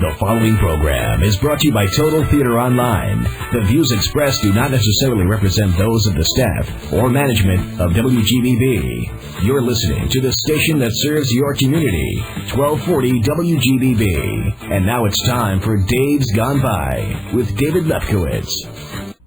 The following program is brought to you by Total Theater Online. The views expressed do not necessarily represent those of the staff or management of WGBB. You're listening to the station that serves your community, 1240 WGBB. And now it's time for Dave's Gone By with David Lefkowitz.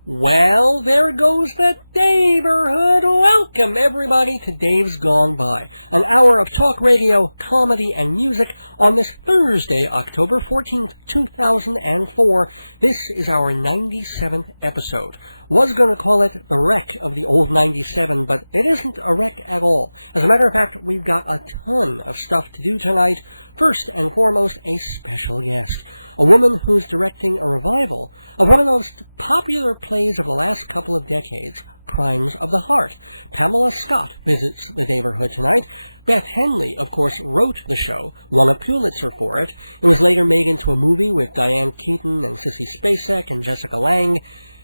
Well, there goes the neighborhood. Welcome, everybody, to Dave's Gone By, an hour of talk radio, comedy, and music on this Thursday, October 14th, 2004. This is our 97th episode. Was going to call it the wreck of the old 97, but it isn't a wreck at all. As a matter of fact, we've got a ton of stuff to do tonight. First and foremost, a special guest. A woman who's directing a revival of one of the most popular plays of the last couple of decades, Crimes of the Heart. Pamela Scott visits the neighborhood tonight. Beth Henley, of course, wrote the show, won a Pulitzer for it. It was later made into a movie with Diane Keaton and Sissy Spacek and Jessica Lange.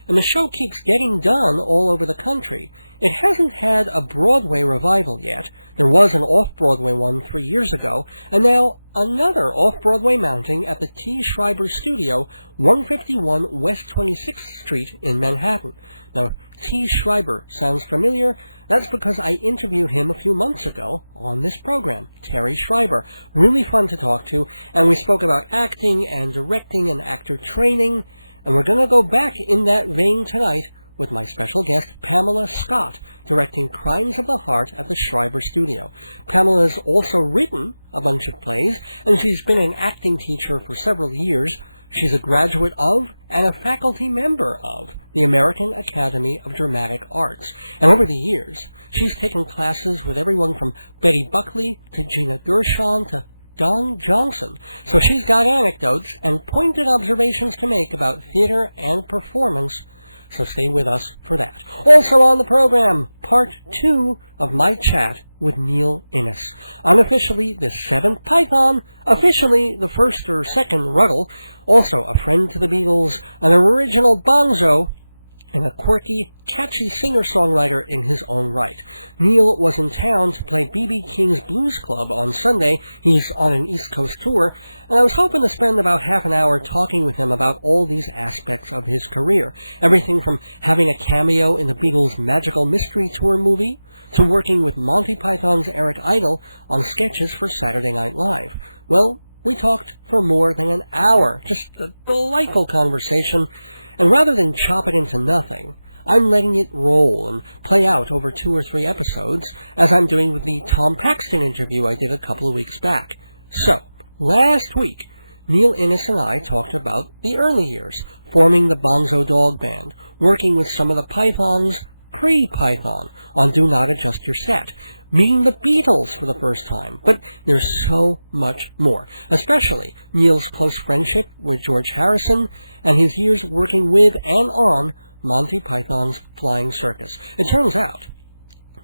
And the show keeps getting done all over the country. It hasn't had a Broadway revival yet. There was an off-Broadway one 3 years ago, and now another off-Broadway mounting at the T. Schreiber Studio, 151 West 26th Street in Manhattan. Now, T. Schreiber sounds familiar. That's because I interviewed him a few months ago on this program, Terry Schreiber. Really fun to talk to, and we spoke about acting and directing and actor training. And we're going to go back in that vein tonight with my special guest, Pamela Scott, directing Crimes of the Heart at the Schreiber Studio. Pamela's also written a bunch of plays, and she's been an acting teacher for several years. She's a graduate of and a faculty member of the American Academy of Dramatic Arts. And over the years, she's taken classes with everyone from Betty Buckley to Gina Gershon to Don Johnson. So she's got anecdotes and pointed observations to make about theater and performance. So stay with us for that. Also on the program, part 2 of my chat with Neil Innes. Unofficially the 7th Python, officially the first or second Ruddle, also a friend to the Beatles, an original bonzo, and a quirky, catchy singer-songwriter in his own right. Neil was in town to play B.B. King's Blues Club on Sunday. He's on an East Coast tour, and I was hoping to spend about half an hour talking with him about all these aspects of his career. Everything from having a cameo in the Beatles' Magical Mystery Tour movie, to working with Monty Python's Eric Idle on sketches for Saturday Night Live. Well, we talked for more than an hour. Just a delightful conversation. And rather than chop it into nothing, I'm letting it roll and play out over 2 or 3 episodes, as I'm doing with the Tom Paxton interview I did a couple of weeks back. So, last week, Neil Innes and I talked about the early years, forming the Bonzo Dog Band, working with some of the Pythons pre-Python on Do Not Adjust Your Set, meeting the Beatles for the first time. But there's so much more, especially Neil's close friendship with George Harrison and his years working with and on Monty Python's Flying Circus. It turns out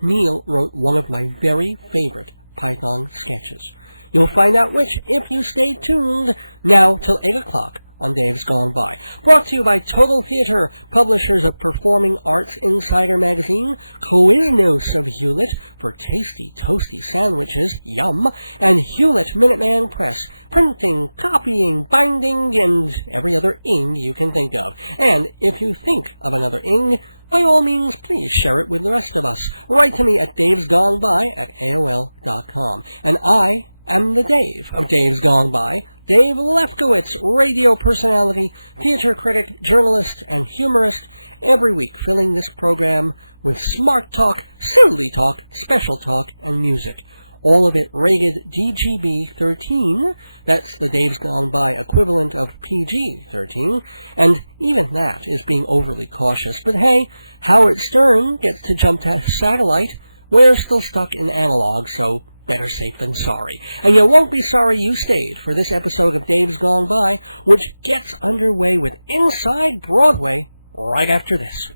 Neil wrote one of my very favorite Python sketches. You'll find out which if you stay tuned now till 8 o'clock on Dave's Gone By. Brought to you by Total Theater, publishers of Performing Arts Insider magazine, Quiznos of Hewlett for tasty, toasty sandwiches, yum, and Hewlett Minuteman Press, printing, copying, binding, and every other ing you can think of. And if you think of another ing, by all means, please share it with the rest of us. Write to me at davesgoneby@aol.com. And I am the Dave of Dave's Gone By, Dave Lefkowitz, radio personality, theater critic, journalist, and humorist, every week filling this program with smart talk, silly talk, special talk, and music. All of it rated DGB-13, that's the Dave's Gone By equivalent of PG-13, and even that is being overly cautious. But hey, Howard Stern gets to jump to satellite. We're still stuck in analog, so better safe than sorry. And you won't be sorry you stayed for this episode of Dave's Gone By, which gets underway with Inside Broadway right after this.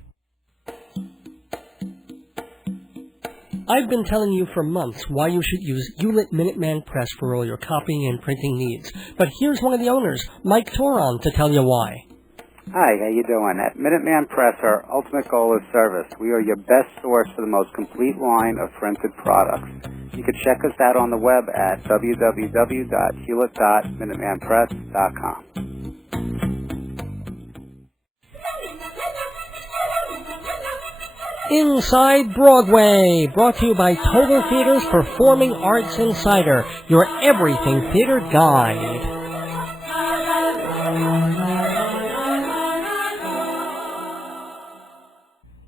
I've been telling you for months why you should use Hewlett Minuteman Press for all your copying and printing needs. But here's one of the owners, Mike Toron, to tell you why. Hi, how you doing? At Minuteman Press, our ultimate goal is service. We are your best source for the most complete line of printed products. You can check us out on the web at www.hewlett.minutemanpress.com. Inside Broadway, brought to you by Total Theater's Performing Arts Insider, your everything theater guide.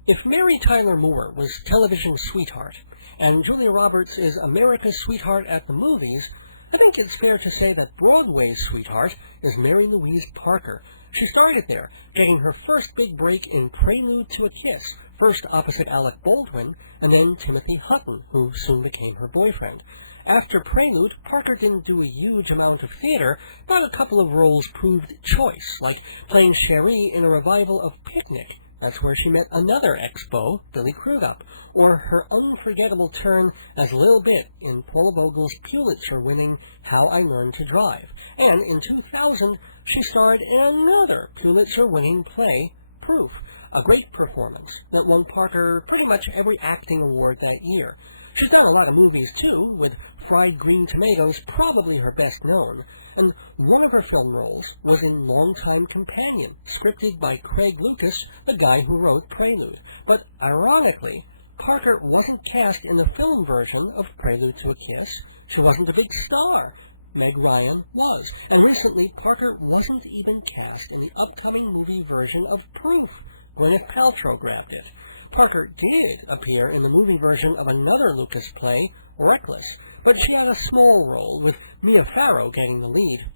If Mary Tyler Moore was television's sweetheart, and Julia Roberts is America's sweetheart at the movies, I think it's fair to say that Broadway's sweetheart is Mary Louise Parker. She started there, getting her first big break in Prelude to a Kiss, first opposite Alec Baldwin, and then Timothy Hutton, who soon became her boyfriend. After Prelude, Parker didn't do a huge amount of theater, but a couple of roles proved choice, like playing Cherie in a revival of Picnic. That's where she met another ex-beau, Billy Crudup, or her unforgettable turn as Lil Bit in Paula Vogel's Pulitzer-winning How I Learned to Drive. And in 2000, she starred in another Pulitzer-winning play, Proof, a great performance that won Parker pretty much every acting award that year. She's done a lot of movies, too, with Fried Green Tomatoes probably her best known, and one of her film roles was in Longtime Companion, scripted by Craig Lucas, the guy who wrote Prelude. But, ironically, Parker wasn't cast in the film version of Prelude to a Kiss. She wasn't a big star. Meg Ryan was, and recently Parker wasn't even cast in the upcoming movie version of Proof. Gwyneth Paltrow grabbed it. Parker did appear in the movie version of another Lucas play, Reckless, but she had a small role, with Mia Farrow getting the lead.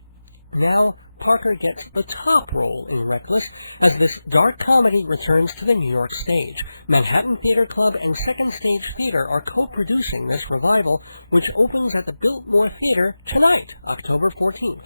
Now, Parker gets the top role in Reckless as this dark comedy returns to the New York stage. Manhattan Theater Club and Second Stage Theater are co-producing this revival, which opens at the Biltmore Theater tonight, October 14th.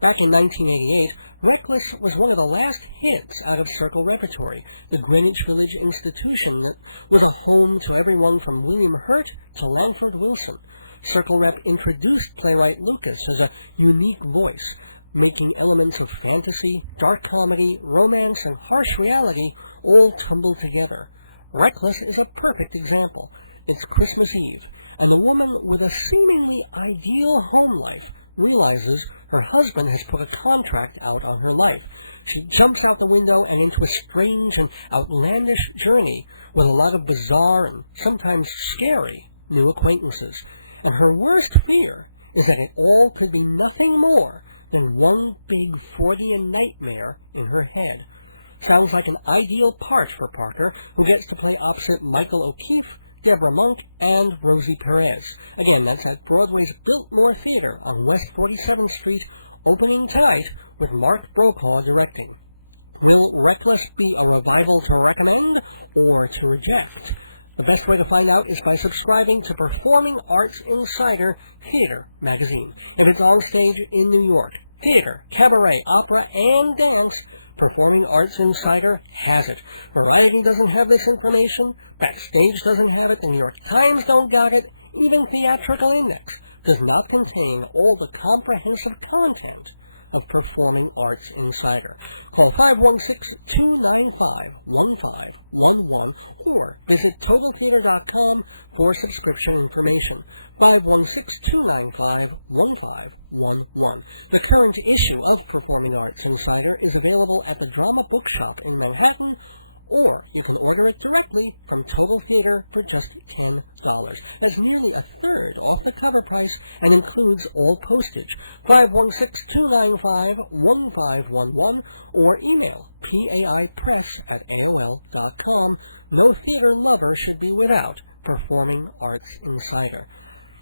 Back in 1988, Reckless was one of the last hits out of Circle Repertory, the Greenwich Village institution that was a home to everyone from William Hurt to Langford Wilson. Circle Rep introduced playwright Lucas as a unique voice, making elements of fantasy, dark comedy, romance, and harsh reality all tumble together. Reckless is a perfect example. It's Christmas Eve, and the woman with a seemingly ideal home life realizes her husband has put a contract out on her life. She jumps out the window and into a strange and outlandish journey with a lot of bizarre and sometimes scary new acquaintances. And her worst fear is that it all could be nothing more than one big Freudian nightmare in her head. Sounds like an ideal part for Parker, who gets to play opposite Michael O'Keefe, Deborah Monk, and Rosie Perez. Again, that's at Broadway's Biltmore Theater on West 47th Street, opening tonight with Mark Brokaw directing. Will Reckless be a revival to recommend or to reject? The best way to find out is by subscribing to Performing Arts Insider Theater magazine. If it's on stage in New York, theater, cabaret, opera, and dance, Performing Arts Insider has it. Variety doesn't have this information, Backstage doesn't have it, the New York Times don't got it, even Theatrical Index does not contain all the comprehensive content of Performing Arts Insider. Call 516-295-1511 or visit TotalTheater.com for subscription information. 516-295-1511. The current issue of Performing Arts Insider is available at the Drama Bookshop in Manhattan, or you can order it directly from Total Theater for just $10. That's nearly a third off the cover price and includes all postage. 516-295-1511 or email PAIpress@AOL.com. No theater lover should be without Performing Arts Insider.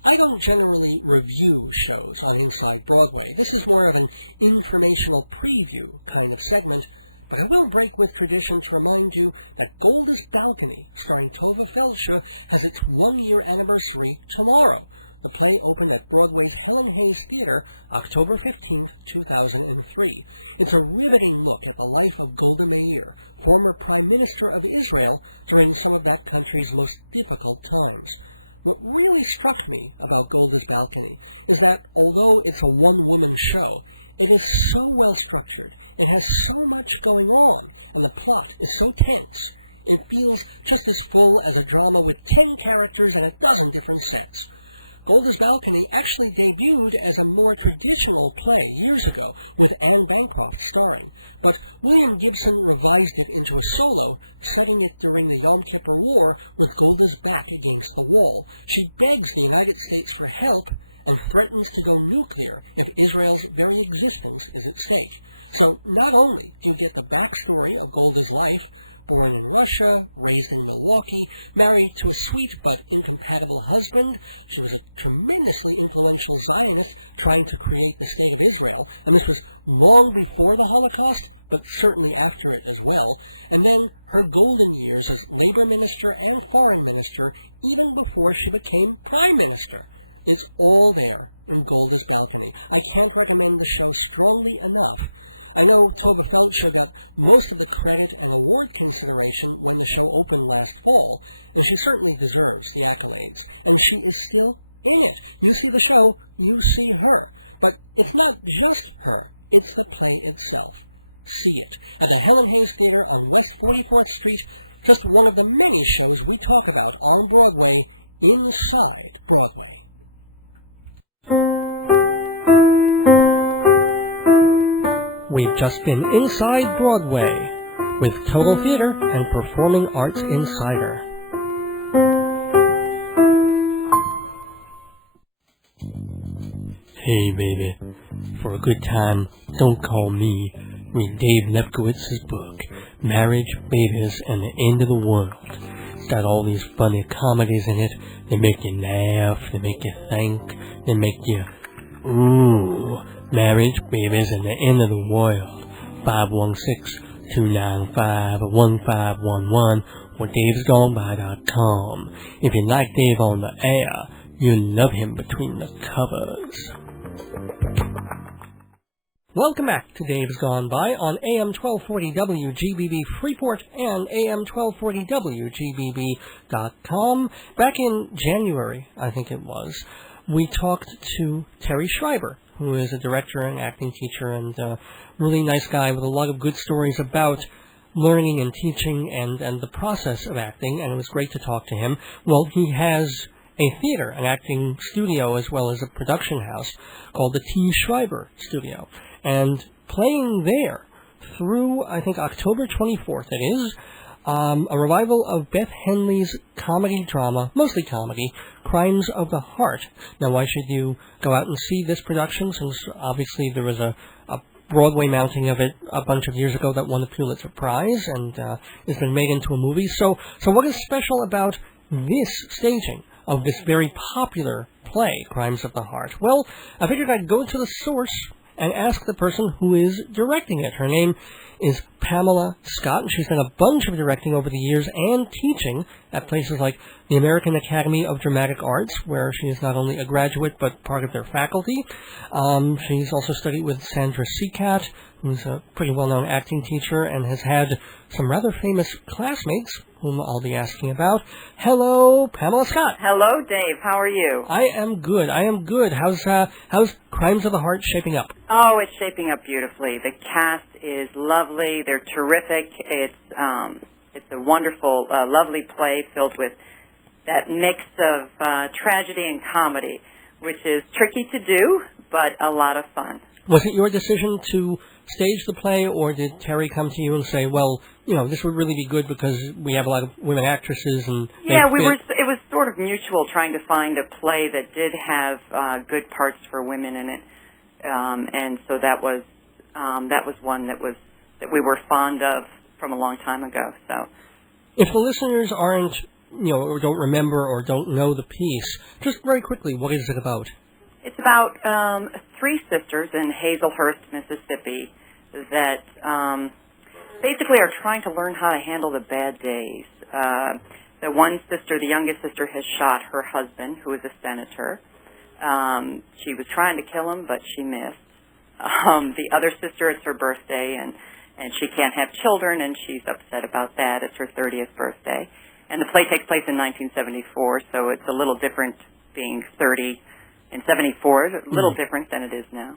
I don't generally review shows on Inside Broadway. This is more of an informational preview kind of segment, but I will break with tradition to remind you that Golda's Balcony, starring Tova Felsha, has its one-year anniversary tomorrow. The play opened at Broadway's Helen Hayes Theater, October 15, 2003. It's a riveting look at the life of Golda Meir, former Prime Minister of Israel, during some of that country's most difficult times. What really struck me about Golda's Balcony is that, although it's a one-woman show, It is so well structured. It has so much going on, and the plot is so tense. It feels just as full as a drama with 10 characters and a dozen different sets. Golda's Balcony actually debuted as a more traditional play years ago, with Anne Bancroft starring, but William Gibson revised it into a solo, setting it during the Yom Kippur War with Golda's back against the wall. She begs the United States for help and threatens to go nuclear if Israel's very existence is at stake. So not only do you get the backstory of Golda's life, born in Russia, raised in Milwaukee, married to a sweet but incompatible husband. She was a tremendously influential Zionist trying to create the State of Israel, and this was long before the Holocaust, but certainly after it as well. And then her golden years as labor minister and foreign minister, even before she became prime minister. It's all there in Golda's Balcony. I can't recommend the show strongly enough. I know Tova Feldscher got most of the credit and award consideration when the show opened last fall, and she certainly deserves the accolades. And she is still in it. You see the show, you see her. But it's not just her, it's the play itself. See it at the Helen Hayes Theater on West 44th Street, just one of the many shows we talk about on Broadway, inside Broadway. We've just been inside Broadway with Total Theater and Performing Arts Insider. Hey baby, for a good time, don't call me. Read Dave Lefkowitz's book, Marriage, Babies, and the End of the World. It's got all these funny comedies in it. They make you laugh, they make you think, they make you, ooh. Marriage, Babies, and the End of the World. 516-295-1511 or davesgoneby.com. If you like Dave on the air, you'll love him between the covers. Welcome back to Dave's Gone By on AM 1240 WGBB Freeport and AM 1240 WGBB.com. Back in January, I think it was, we talked to Terry Schreiber, who is a director and acting teacher and a really nice guy with a lot of good stories about learning and teaching and the process of acting, and it was great to talk to him. Well, he has a theater, an acting studio, as well as a production house called the T. Schreiber Studio. And playing there through, I think, October 24th, it is, a revival of Beth Henley's comedy drama, mostly comedy, Crimes of the Heart. Now, why should you go out and see this production, since obviously there was a Broadway mounting of it a bunch of years ago that won the Pulitzer Prize, and it's been made into a movie. So what is special about this staging of this very popular play, Crimes of the Heart? Well, I figured I'd go to the source and ask the person who is directing it. Her name is Pamela Scott, and she's done a bunch of directing over the years and teaching at places like the American Academy of Dramatic Arts, where she is not only a graduate but part of their faculty. She's also studied with Sandra Seacat, who's a pretty well-known acting teacher and has had some rather famous classmates, whom I'll be asking about. Hello, Pamela Scott. Hello, Dave. How are you? I am good. How's Crimes of the Heart shaping up? Oh, it's shaping up beautifully. The cast is lovely. They're terrific. It's a wonderful, lovely play filled with that mix of tragedy and comedy, which is tricky to do, but a lot of fun. Was it your decision to stage the play, or did Terry come to you and say, well, this would really be good because we have a lot of women actresses? And yeah, it was sort of mutual, trying to find a play that did have good parts for women in it, and so that was one that we were fond of from a long time ago. So, if the listeners aren't, or don't remember or don't know the piece, just very quickly, what is it about? It's about three sisters in Hazelhurst, Mississippi, that basically are trying to learn how to handle the bad days. The one sister, the youngest sister, has shot her husband, who is a senator. She was trying to kill him, but she missed. The other sister, it's her birthday, and she can't have children, and she's upset about that. It's her 30th birthday. And the play takes place in 1974, so it's a little different being 30 in 74, a little different than it is now.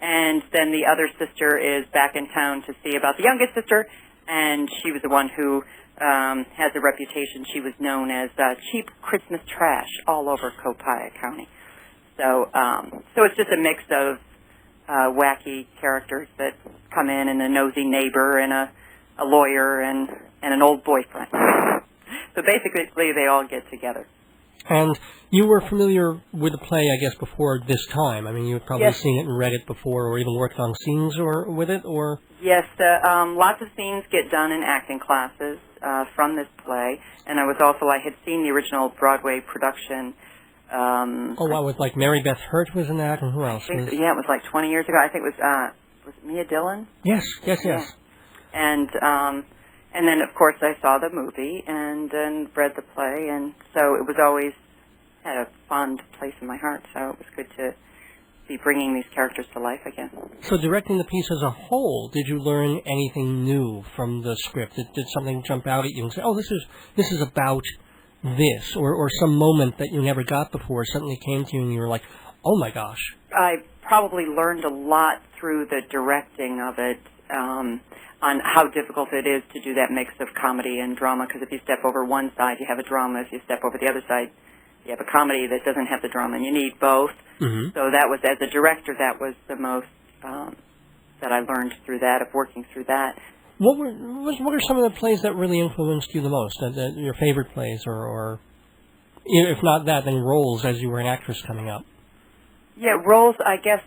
And then the other sister is back in town to see about the youngest sister, and she was the one who has a reputation. She was known as cheap Christmas trash all over Copiah County. So it's just a mix of wacky characters that come in, and a nosy neighbor, and a lawyer, and an old boyfriend. So basically, they all get together. And you were familiar with the play, I guess, before this time. I mean, you've probably Yes. seen it and read it before, or even worked on scenes with it, or... Yes, lots of scenes get done in acting classes from this play, and I had seen the original Broadway production. with like Mary Beth Hurt was in that, and who else? It was like 20 years ago. I think it was it Mia Dillon? Yes. Yeah. And then, of course, I saw the movie and then read the play, and so it was always had a fond place in my heart, so it was good to be bringing these characters to life again. So directing the piece as a whole, did you learn anything new from the script? Did something jump out at you and say, oh, this is about this, or some moment that you never got before suddenly came to you and you were like, oh my gosh. I probably learned a lot through the directing of it, on how difficult it is to do that mix of comedy and drama, because if you step over one side, you have a drama. If you step over the other side, you have a comedy that doesn't have the drama, and you need both. Mm-hmm. So that was, as a director, that was the most that I learned through that, of working through that. What were some of the plays that really influenced you the most, your favorite plays, or if not that, then roles as you were an actress coming up? Yeah, roles, I guess...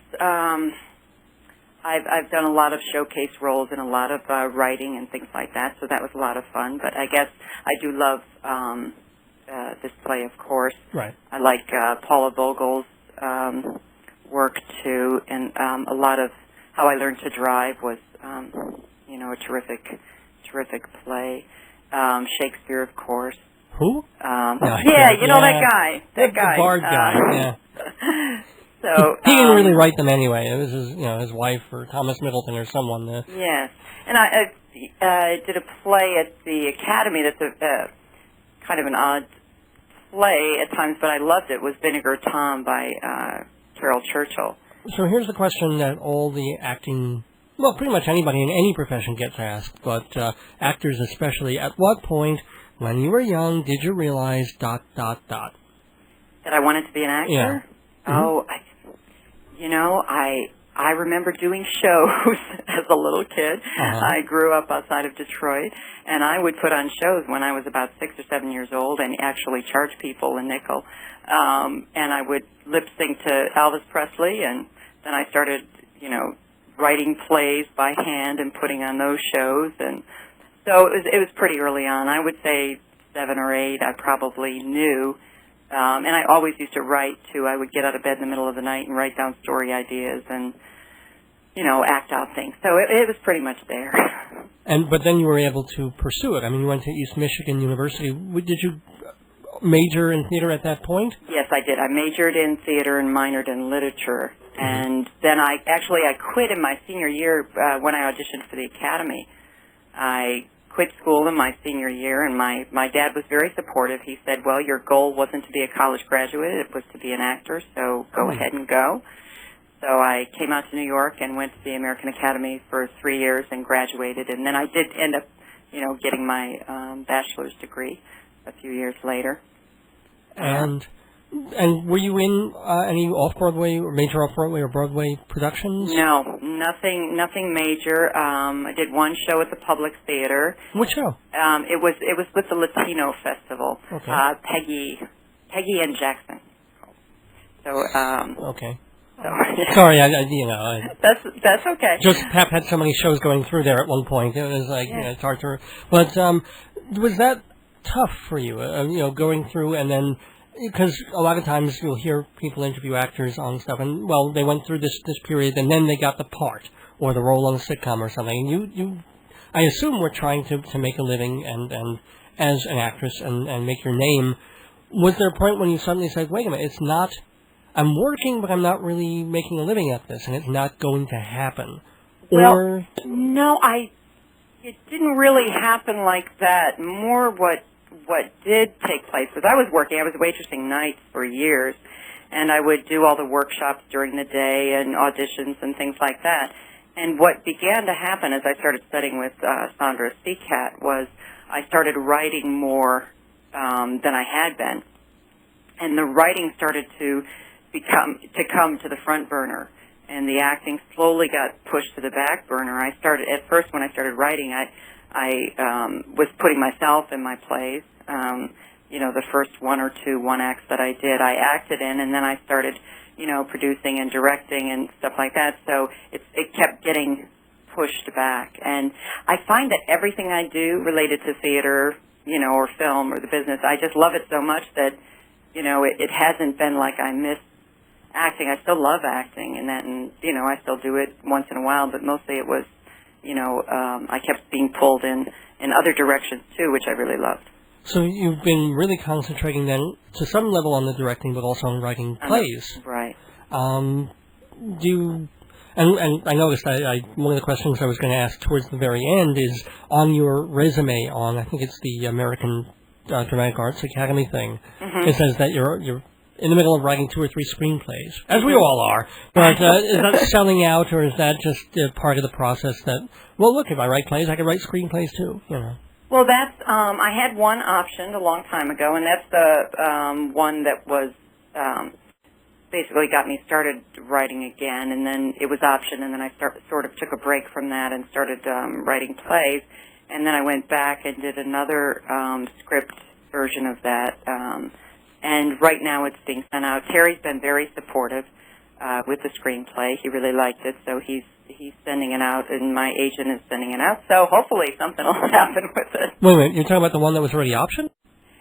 I've done a lot of showcase roles and a lot of writing and things like that, so that was a lot of fun. But I guess I do love this play, of course. Right. I like Paula Vogel's work, too, and a lot of How I Learned to Drive was, a terrific play. Shakespeare, of course. Who? That guy. That guy. The Bard guy, yeah. So he didn't really write them anyway. It was his wife or Thomas Middleton or someone. Yes, and I did a play at the Academy that's a kind of an odd play at times, but I loved it. It was Vinegar Tom by Carol Churchill. So here's the question that all the acting, well, pretty much anybody in any profession gets asked, but actors especially. At what point, when you were young, did you realize ... That I wanted to be an actor? Yeah. Oh, I remember doing shows as a little kid. Uh-huh. I grew up outside of Detroit, and I would put on shows when I was about 6 or 7 years old and actually charge people a nickel. And I would lip sync to Elvis Presley, and then I started, writing plays by hand and putting on those shows. And so it was pretty early on. I would say 7 or 8, I probably knew. And I always used to write, too. I would get out of bed in the middle of the night and write down story ideas and, act out things. So it was pretty much there. But then you were able to pursue it. I mean, you went to East Michigan University. Did you major in theater at that point? Yes, I did. I majored in theater and minored in literature. Mm-hmm. And then I quit in my senior year when I auditioned for the Academy. I quit school in my senior year, and my dad was very supportive. He said, well, your goal wasn't to be a college graduate, it was to be an actor, so go ahead and go. So I came out to New York and went to the American Academy for 3 years and graduated, and then I did end up, getting my bachelor's degree a few years later. And were you in any off-Broadway or major off-Broadway or Broadway productions? No, nothing major. I did one show at the Public Theater. What show? It was with the Latino Festival. Okay. Peggy and Jackson. So. Okay. So, Sorry, That's okay. Just Pep had so many shows going through there at one point. It was like it's hard to. But was that tough for you? Going through and then. Because a lot of times you'll hear people interview actors on stuff, and, well, they went through this period, and then they got the part, or the role on a sitcom or something. You I assume, were trying to make a living and as an actress and make your name. Was there a point when you suddenly said, wait a minute, it's not, I'm working, but I'm not really making a living at this, and it's not going to happen? Well, no, it didn't really happen like that. More what did take place was I was waitressing nights for years, and I would do all the workshops during the day and auditions and things like that. And what began to happen as I started studying with Sandra Seacat was I started writing more than I had been, and the writing started to come to the front burner, and the acting slowly got pushed to the back burner. I started at first when I started writing, I was putting myself in my plays. The first one or two one-acts that I did, I acted in, and then I started, producing and directing and stuff like that. So it kept getting pushed back. And I find that everything I do related to theater, or film or the business, I just love it so much that, it hasn't been like I miss acting. I still love acting and that, and, I still do it once in a while, but mostly it was, I kept being pulled in other directions too, which I really loved. So you've been really concentrating then, to some level, on the directing, but also on writing plays. Right. And I noticed one of the questions I was going to ask towards the very end is on your resume on, I think it's the American Dramatic Arts Academy thing. Mm-hmm. It says that you're in the middle of writing 2 or 3 screenplays, as we all are. But is that selling out, or is that just part of the process that, well, look, if I write plays, I can write screenplays too, Well, that's, I had one option a long time ago, and that's the one that was basically got me started writing again, and then it was option, and then I sort of took a break from that and started writing plays, and then I went back and did another script version of that, and right now it's being sent out. Terry's been very supportive with the screenplay. He really liked it, so he's sending it out, and my agent is sending it out, so hopefully something will happen with it. Wait a minute, you're talking about the one that was already optioned?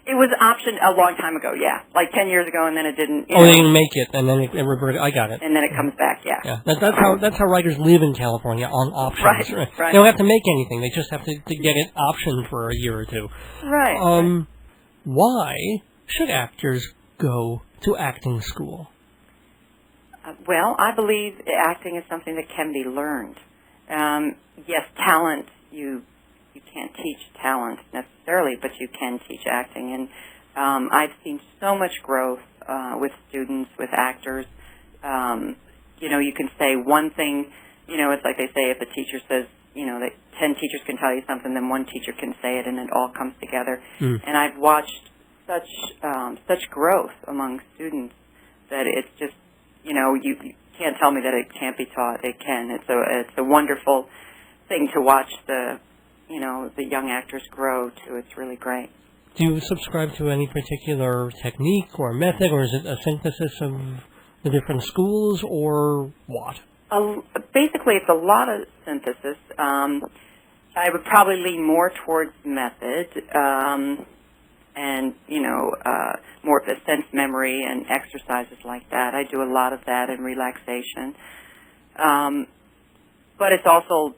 It was optioned a long time ago, yeah, like 10 years ago, and then it didn't. They didn't make it, and then it reverted. I got it. And then it comes back, yeah. Yeah, that's how writers live in California, on options. Right. They don't have to make anything; they just have to get it optioned for a year or two. Right. Why should actors go to acting school? Well, I believe acting is something that can be learned. Yes, talent, you can't teach talent necessarily, but you can teach acting. And I've seen so much growth with students, with actors. You can say one thing, it's like they say if a teacher says, that 10 teachers can tell you something, then one teacher can say it, and it all comes together. Mm. And I've watched such growth among students that it's just, you can't tell me that it can't be taught. It can. It's a wonderful thing to watch the young actors grow too. It's really great. Do you subscribe to any particular technique or method, or is it a synthesis of the different schools, or what? Basically, it's a lot of synthesis. I would probably lean more towards method. And, more of the sense memory and exercises like that. I do a lot of that and relaxation. But it's also,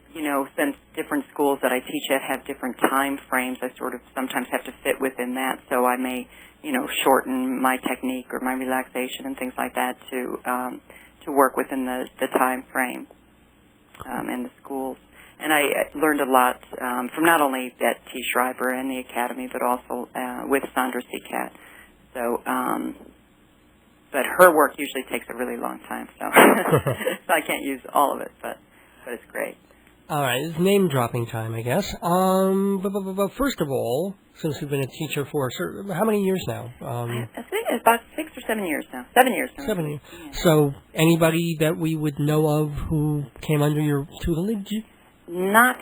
since different schools that I teach at have different time frames, I sort of sometimes have to fit within that. So I may, shorten my technique or my relaxation and things like that to work within the time frame in the schools. And I learned a lot from not only at T. Schreiber and the Academy, but also with Sandra Seacat. So, but her work usually takes a really long time, so so I can't use all of it, but it's great. All right, it's name-dropping time, I guess. But first of all, since you've been a teacher for how many years now? I think it's about 6 or 7 years now. 7 years now. 7 years. Yeah. So anybody that we would know of who came under your tutelage? Not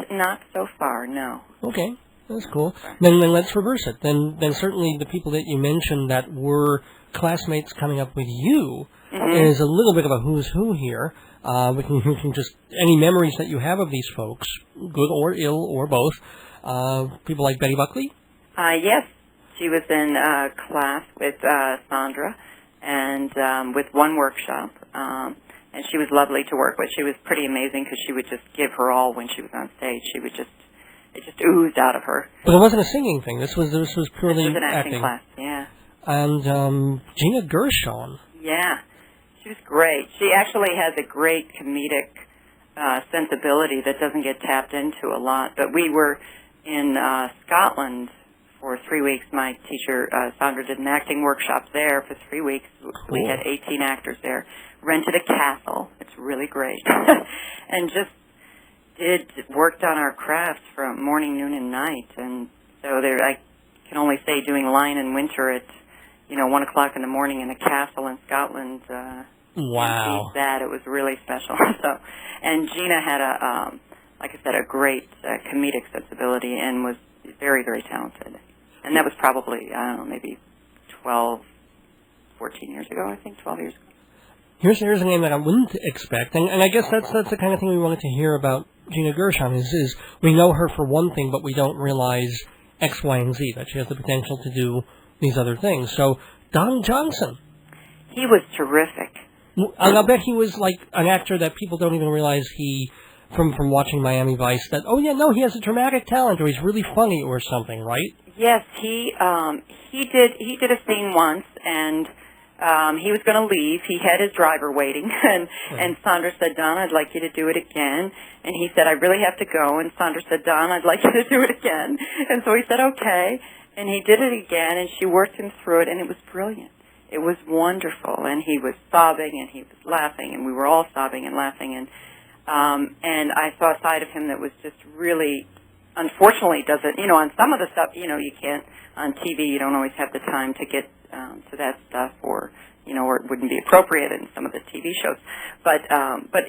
so far, no. Okay, that's cool. Then let's reverse it. Then certainly the people that you mentioned that were classmates coming up with you is a little bit of a who's who here. We can just, any memories that you have of these folks, good or ill or both. People like Betty Buckley? Yes, she was in class with Sandra and with one workshop. And she was lovely to work with. She was pretty amazing because she would just give her all when she was on stage. It just oozed out of her. But it wasn't a singing thing. This was purely an acting class, yeah. And Gina Gershon. Yeah, she was great. She actually has a great comedic sensibility that doesn't get tapped into a lot. But we were in Scotland for 3 weeks. My teacher, Sandra, did an acting workshop there for 3 weeks. Cool. We had 18 actors there. Rented a castle. It's really great. And just worked on our craft from morning, noon, and night. And so I can only say doing line in winter at 1 o'clock in the morning in a castle in Scotland. Wow. That it was really special. And Gina had like I said, a great comedic sensibility and was very, very talented. And that was probably, I don't know, maybe 12, 14 years ago, I think, 12 years ago. Here's a name that I wouldn't expect, and I guess that's the kind of thing we wanted to hear about Gina Gershon, is we know her for one thing, but we don't realize X, Y, and Z, that she has the potential to do these other things. So, Don Johnson. He was terrific. And I'll bet he was like an actor that people don't even realize from watching Miami Vice, that, he has a dramatic talent, or he's really funny or something, right? Yes, he did a scene once, and he was going to leave. He had his driver waiting, and Sandra said, Don, I'd like you to do it again. And he said, I really have to go. And Sandra said, Don, I'd like you to do it again. And so he said, okay. And he did it again, and she worked him through it, and it was brilliant. It was wonderful. And he was sobbing, and he was laughing, and we were all sobbing and laughing. And I saw a side of him that was just really, unfortunately, doesn't, on some of the stuff, you can't, on TV, you don't always have the time to get to that stuff, or it wouldn't be appropriate in some of the TV shows. But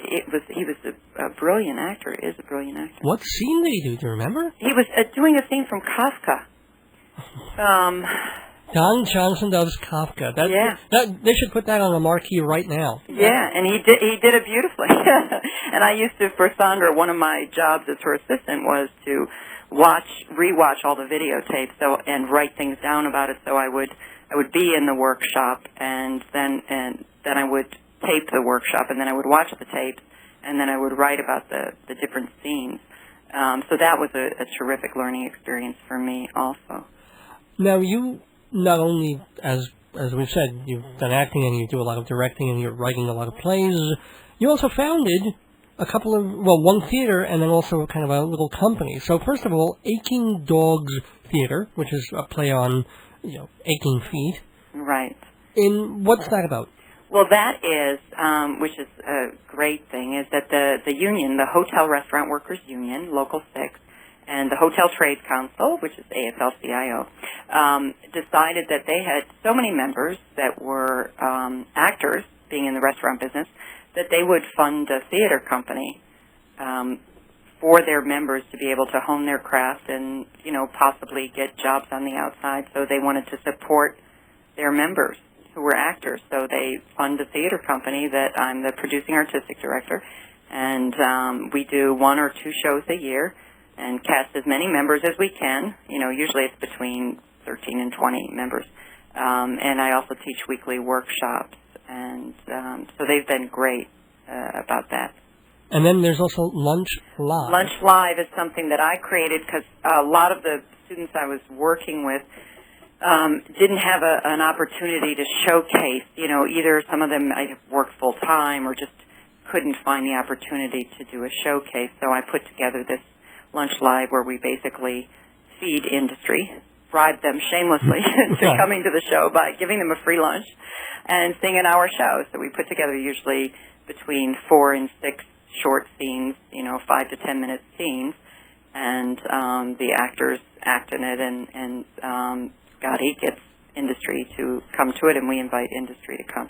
he was a brilliant actor. Is a brilliant actor. What scene did he do? Do you remember? He was doing a scene from Kafka. Don Johnson does Kafka. They should put that on a marquee right now. Yeah, and he did it beautifully. And I used to, for Sandra, one of my jobs as her assistant was to rewatch all the videotapes, and write things down about it. So I would be in the workshop, and then I would tape the workshop, and then I would watch the tapes, and then I would write about the different scenes. So that was a terrific learning experience for me also. Now, you not only, as we've said, you've done acting, and you do a lot of directing, and you're writing a lot of plays. You also founded one theater, and then also kind of a little company. So first of all, Aching Dogs Theater, which is a play on, aching feet. Right. And what's that about? Well, that is, which is a great thing, is that the union, the Hotel Restaurant Workers Union, Local 6, and the Hotel Trades Council, which is AFL-CIO, decided that they had so many members that were actors, being in the restaurant business, that they would fund a theater company for their members to be able to hone their craft and, possibly get jobs on the outside. So they wanted to support their members who were actors. So they fund a theater company that I'm the producing artistic director, and we do 1 or 2 shows a year and cast as many members as we can. Usually it's between 13 and 20 members. And I also teach weekly workshops, and so they've been great about that. And then there's also Lunch Live. Lunch Live is something that I created because a lot of the students I was working with didn't have an opportunity to showcase. Either some of them might have worked full-time or just couldn't find the opportunity to do a showcase. So I put together this Lunch Live where we basically feed industry, bribe them shamelessly to coming to the show by giving them a free lunch and singing our show. So we put together usually between 4 and 6 short scenes, 5 to 10 minute scenes, and the actors act in it, and Scotty gets industry to come to it, and we invite industry to come.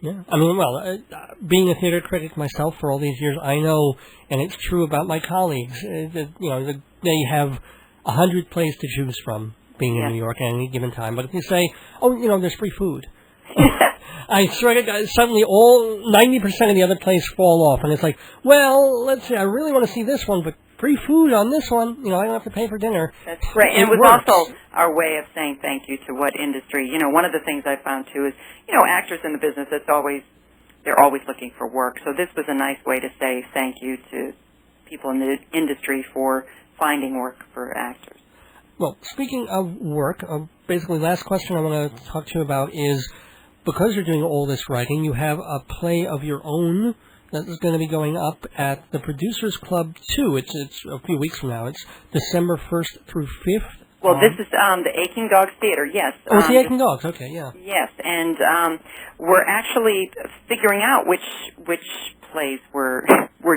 Yeah, I mean, being a theater critic myself for all these years, I know, and it's true about my colleagues, that, they have 100 plays to choose from being in New York at any given time. But if you say, there's free food, I swear to God, suddenly 90% of the other plays fall off, and it's like, well, let's see, I really want to see this one, but free food on this one, I don't have to pay for dinner. That's right, and it was also our way of saying thank you to what industry. One of the things I found too is, actors in the business, they're always looking for work. So this was a nice way to say thank you to people in the industry for finding work for actors. Well, speaking of work, basically last question I want to talk to you about is, because you're doing all this writing, you have a play of your own that is going to be going up at the Producers Club 2. It's a few weeks from now. It's December 1st through 5th Well, this is the Aching Dogs Theater, yes. Oh, it's the Aching Dogs, okay, yeah. Yes, and we're actually figuring out which plays we're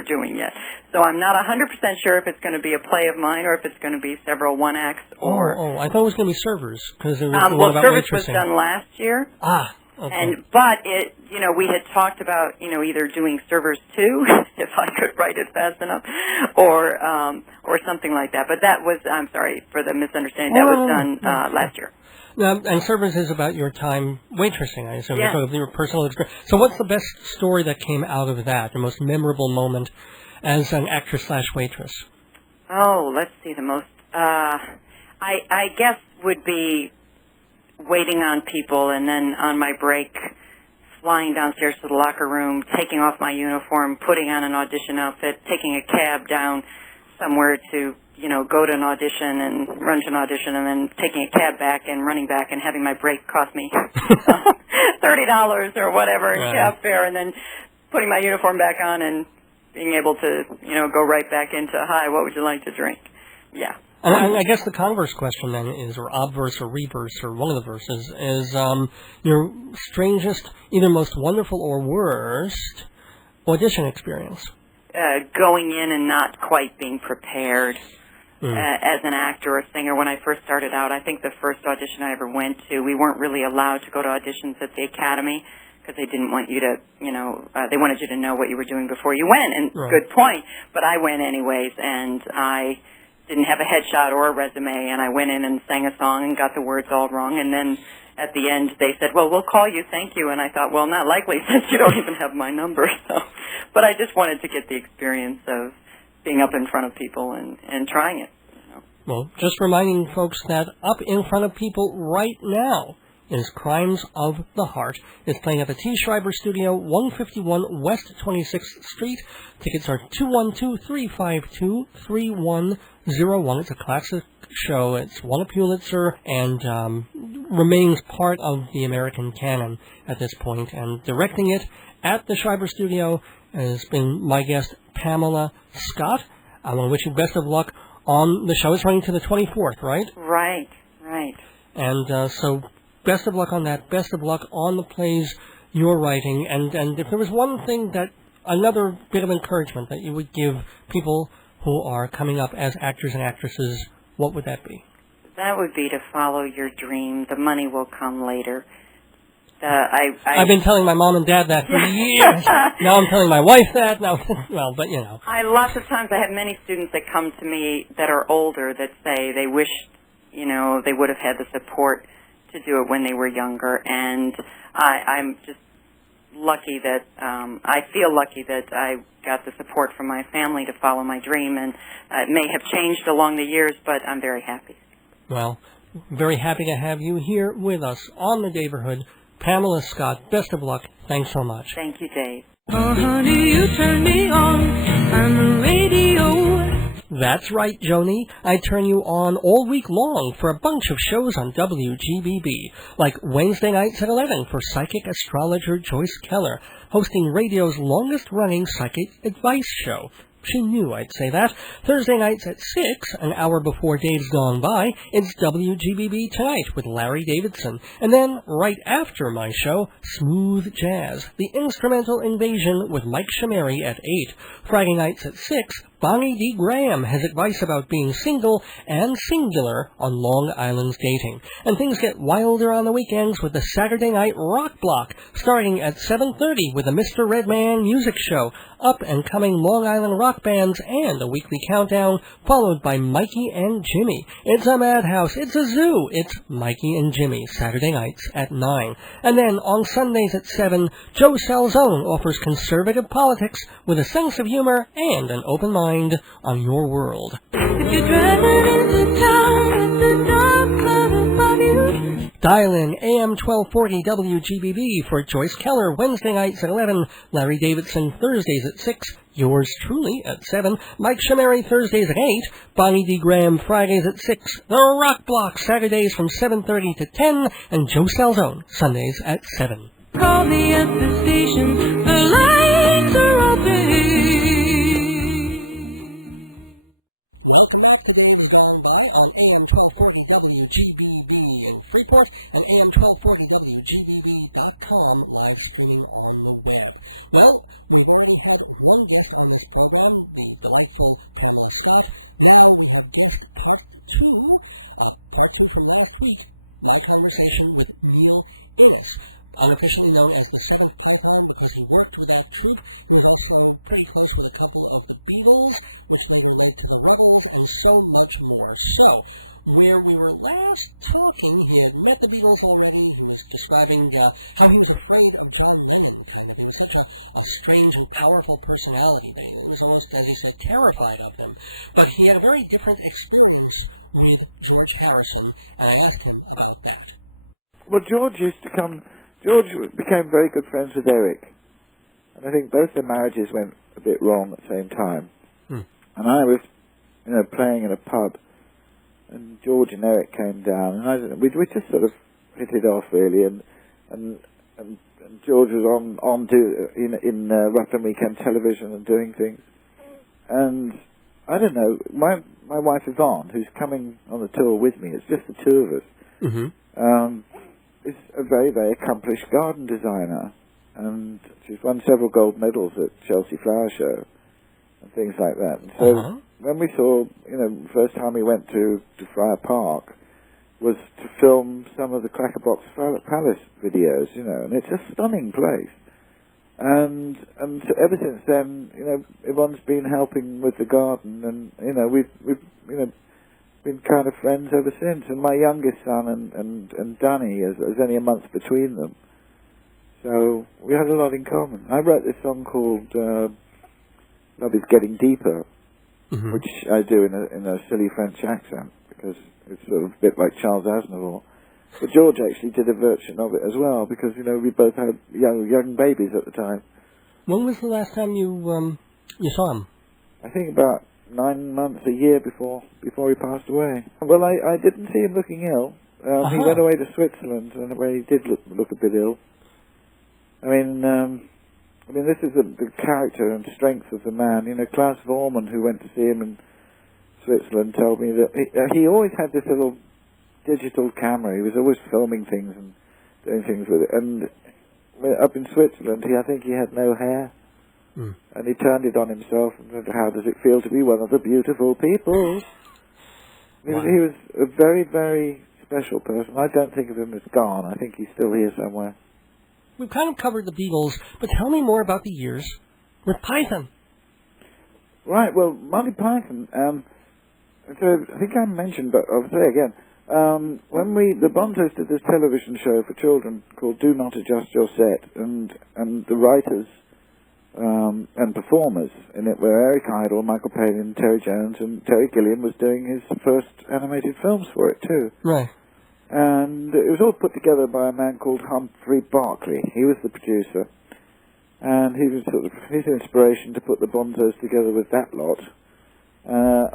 doing yet. So I'm not 100% sure if it's going to be a play of mine or if it's going to be several one-acts or... Oh, I thought it was going to be Servers, because it was well, about Service waitressing. was done last year. Okay. But it, we had talked about, either doing Servers 2, if I could write it fast enough, or something like that. But that was, I'm sorry for the misunderstanding, that was done last year. And Servers is about your time waitressing, I assume. Yeah. Sort of your personal experience. So what's the best story that came out of that, the most memorable moment as an actress/waitress? Oh, let's see, the most, I guess would be waiting on people, and then on my break, flying downstairs to the locker room, taking off my uniform, putting on an audition outfit, taking a cab down somewhere to, go to an audition and run to an audition, and then taking a cab back and running back and having my break cost me $30 or whatever in cab fare, and then putting my uniform back on and being able to, go right back into, hi, what would you like to drink? Yeah. And I guess the converse question then is, or obverse or reverse, or one of the verses, is your strangest, either most wonderful or worst, audition experience. Going in and not quite being prepared as an actor or singer. When I first started out, I think the first audition I ever went to, we weren't really allowed to go to auditions at the Academy because they didn't want you to, they wanted you to know what you were doing before you went, and good point. But I went anyways, and I didn't have a headshot or a resume, and I went in and sang a song and got the words all wrong, and then at the end they said, well, we'll call you, thank you, and I thought, well, not likely since you don't even have my number. So, but I just wanted to get the experience of being up in front of people and trying it. Well, just reminding folks that up in front of people right now is Crimes of the Heart. It's playing at the T. Schreiber Studio, 151 West 26th Street. Tickets are 212-352-3101. It's a classic show. It's won a Pulitzer and remains part of the American canon at this point. And directing it at the Schreiber Studio has been my guest, Pamela Scott. I want to wish you best of luck on the show. It's running to the 24th, right? Right. And so best of luck on that. Best of luck on the plays you're writing. And if there was one thing that, another bit of encouragement that you would give people who are coming up as actors and actresses, what would that be? That would be to follow your dream. The money will come later. I've been telling my mom and dad that for years. Now I'm telling my wife that. Now, well, but lots of times I have many students that come to me that are older that say they wish, they would have had the support to do it when they were younger, and I'm just lucky that I feel lucky that I got the support from my family to follow my dream, and it may have changed along the years, but I'm very happy. Well, very happy to have you here with us on the Neighborhood. Pamela Scott, best of luck. Thanks so much. Thank you, Dave. Oh, honey, you turn me on the radio. That's right, Joni. I turn you on all week long for a bunch of shows on WGBB, like Wednesday nights at 11 for psychic astrologer Joyce Keller, hosting radio's longest-running psychic advice show. She knew I'd say that. Thursday nights at 6, an hour before Dave's Gone By, it's WGBB Tonight with Larry Davidson. And then, right after my show, Smooth Jazz, the Instrumental Invasion with Mike Shameri at 8. Friday nights at 6, Bonnie D. Graham has advice about being single and singular on Long Island's dating. And things get wilder on the weekends with the Saturday Night Rock Block, starting at 7:30 with a Mr. Redman music show, up-and-coming Long Island rock bands, and a weekly countdown, followed by Mikey and Jimmy. It's a madhouse, it's a zoo, it's Mikey and Jimmy, Saturday nights at 9. And then on Sundays at 7, Joe Salzone offers conservative politics with a sense of humor and an open mind on your world. Dial in AM 1240 WGBB for Joyce Keller, Wednesday nights at 11, Larry Davidson, Thursdays at 6, yours truly at 7, Mike Shameri, Thursdays at 8, Bonnie D. Graham, Fridays at 6, The Rock Block, Saturdays from 7:30 to 10, and Joe Salzone, Sundays at 7. Call me at the station, the lines are open. Welcome back to Dave's Gone By on AM 1240 WGBB in Freeport and AM 1240 WGBB.com live streaming on the web. Well, we've already had one guest on this program, the delightful Pamela Scott. Now we have guest part two from last week, my conversation with Neil Innes, unofficially known as the Seventh Python because he worked with that troupe. He was also pretty close with a couple of the Beatles, which later led to the Ruggles, and so much more. So, where we were last talking, he had met the Beatles already. He was describing how he was afraid of John Lennon, kind of. He was such a strange and powerful personality that he was almost, as he said, terrified of them. But he had a very different experience with George Harrison, and I asked him about that. Well, George became very good friends with Eric. And I think both their marriages went a bit wrong at the same time. And I was, playing in a pub, and George and Eric came down, and we just sort of hit it off, really, and George was on in Rutland Weekend Television and doing things. And, I don't know, my wife Yvonne, who's coming on the tour with me, it's just the two of us, is a very, very accomplished garden designer, and she's won several gold medals at Chelsea Flower Show and things like that. And so when we saw, the first time we went to Friar Park was to film some of the Crackerbox Palace videos, and it's a stunning place. And so ever since then, Yvonne's been helping with the garden, and we've been kind of friends ever since. And my youngest son and Danny is only a month between them, so we had a lot in common. I wrote this song called "Love Is Getting Deeper," which I do in a silly French accent because it's sort of a bit like Charles Aznavour. But George actually did a version of it as well because we both had young babies at the time. When was the last time you saw him? I think about 9 months, a year before he passed away. Well, I didn't see him looking ill. He went away to Switzerland, and where he did look a bit ill. I mean, this is the character and strength of the man. Klaus Vormann, who went to see him in Switzerland, told me that he always had this little digital camera. He was always filming things and doing things with it. And up in Switzerland, I think he had no hair. And he turned it on himself and said, "How does it feel to be one of the beautiful people?" Wow. He was a very, very special person. I don't think of him as gone. I think he's still here somewhere. We've kind of covered the Beatles, but tell me more about the years with Python. Right, well, Monty Python, so I think I mentioned, but I'll say again, when the Bonzos did this television show for children called Do Not Adjust Your Set, and the writers and performers in it were Eric Idle, Michael Palin, Terry Jones, and Terry Gilliam was doing his first animated films for it too. Right. And it was all put together by a man called Humphrey Barclay. He was the producer, and he was sort of his inspiration to put the Bonzos together with that lot,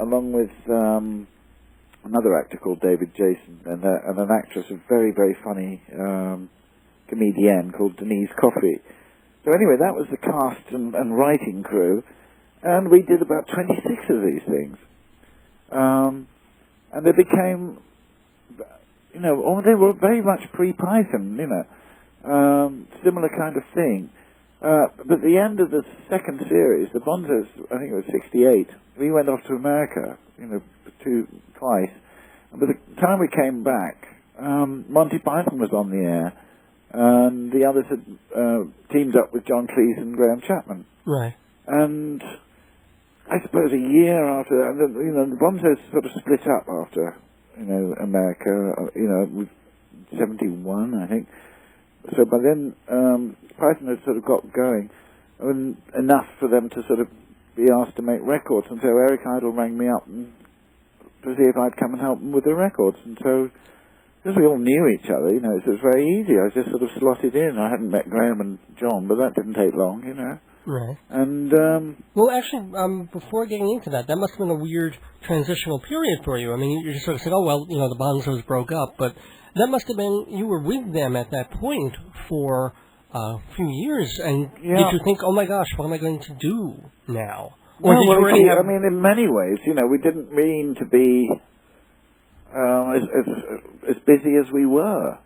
along with another actor called David Jason and an actress, a very, very funny comedienne called Denise Coffey. So anyway, that was the cast and writing crew, and we did about 26 of these things. And they became, they were very much pre-Python, similar kind of thing. But at the end of the second series, the Bonzos, I think it was 68, we went off to America, twice. And by the time we came back, Monty Python was on the air, and the others had teamed up with John Cleese and Graham Chapman. Right. And I suppose a year after, the Bonzos sort of split up after, America, with 71, I think. So by then, Python had sort of got going, enough for them to sort of be asked to make records. And so Eric Idle rang me up to see if I'd come and help them with the records. And so, because we all knew each other, so it was very easy. I just sort of slotted in. I hadn't met Graham and John, but that didn't take long, Right. And, well, actually, before getting into that must have been a weird transitional period for you. I mean, you just sort of said, oh, well, the Bonzos broke up, but that must have been, you were with them at that point for a few years, and did you think, oh my gosh, what am I going to do now? Or did you already have... I mean, in many ways, we didn't mean to be as busy as we were.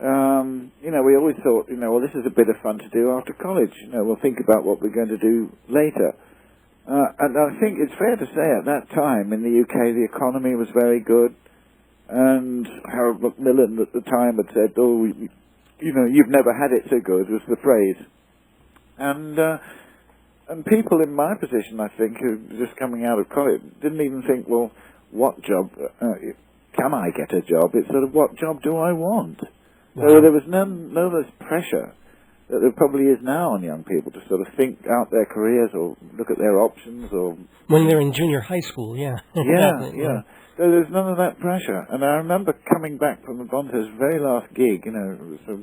We always thought, well, this is a bit of fun to do after college. We'll think about what we're going to do later. And I think it's fair to say at that time in the UK the economy was very good, and Harold Macmillan at the time had said, "Oh, you've never had it so good," was the phrase. And people in my position, I think, who were just coming out of college, didn't even think, well, what job can I get a job? It's sort of, what job do I want? Wow. So there was no less pressure that there probably is now on young people to sort of think out their careers or look at their options. Or when they're in junior high school, yeah. Yeah. So there's none of that pressure. And I remember coming back from the Bonzo's very last gig, it was a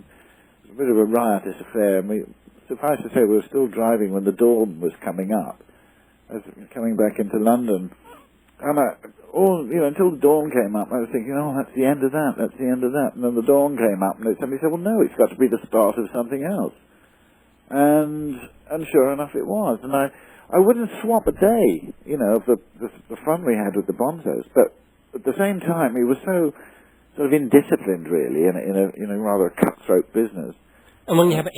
bit of a riotous affair. And suffice to say, we were still driving when the dawn was coming up. I was coming back into London. And until the dawn came up, I was thinking, that's the end of that, that's the end of that. And then the dawn came up, and somebody said, well, no, it's got to be the start of something else. And sure enough, it was. And I wouldn't swap a day, of the fun we had with the Bonzos, but at the same time, we were so sort of indisciplined, really, in a rather cutthroat business. And when you have 8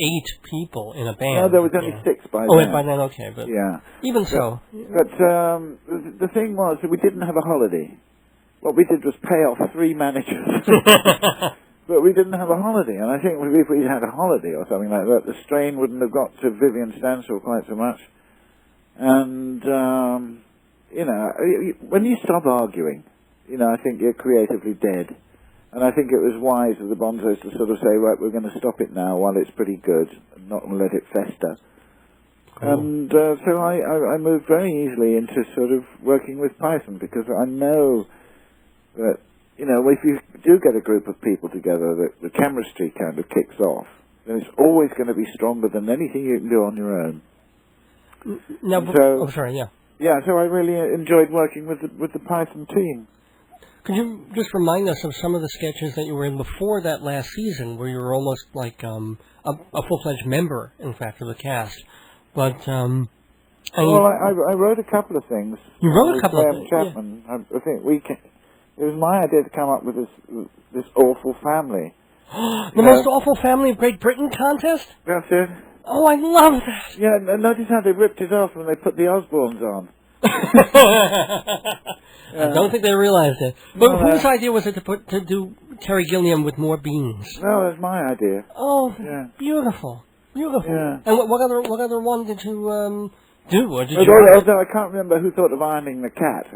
people in a band... No, there was only 6 by then. Oh, by then, okay. But yeah. Even so. But the thing was that we didn't have a holiday. What we did was pay off 3 managers. But we didn't have a holiday. And I think if we had a holiday or something like that, the strain wouldn't have got to Vivian Stanshall quite so much. And, when you stop arguing, I think you're creatively dead. And I think it was wise of the Bonzos to sort of say, right, we're going to stop it now while it's pretty good, and not let it fester. Cool. And so I moved very easily into sort of working with Python, because I know that, if you do get a group of people together, the chemistry kind of kicks off. And it's always going to be stronger than anything you can do on your own. Yeah, so I really enjoyed working with the Python team. Could you just remind us of some of the sketches that you were in before that last season, where you were almost like a full-fledged member, in fact, of the cast? But I wrote a couple of things. You wrote a couple of things. Chapman. Yeah. I think it was my idea to come up with this awful family. The most awful family of Great Britain contest? That's it. Oh, I love that. Yeah, and notice how they ripped it off when they put the Osbournes on. I don't think they realized it. But whose idea was it to do Terry Gilliam with more beans? No, it was my idea. Oh, yeah. Beautiful. Yeah. And what other one did you do? Or did although I can't remember who thought of ironing the cat.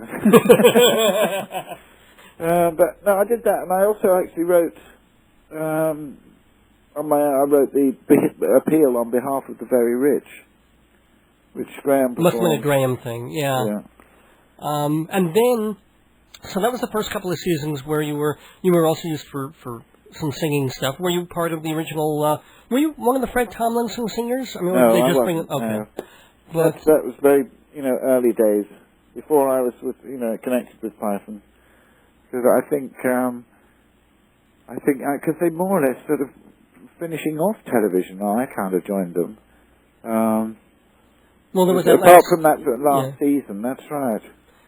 But no, I did that, and I also actually wrote I wrote the appeal on behalf of the very rich, which Graham performed. Must have been a Graham thing, yeah. And then, so that was the first couple of seasons where you were also used for some singing stuff. Were you part of the original? Were you one of the Fred Tomlinson singers? I mean, no, they just I wasn't. bring it. Okay, no. But that was very early days before I was with connected with Python, because I think because they more or less sort of finishing off television. I kind of joined them. Well, there was apart from that last season. That's right.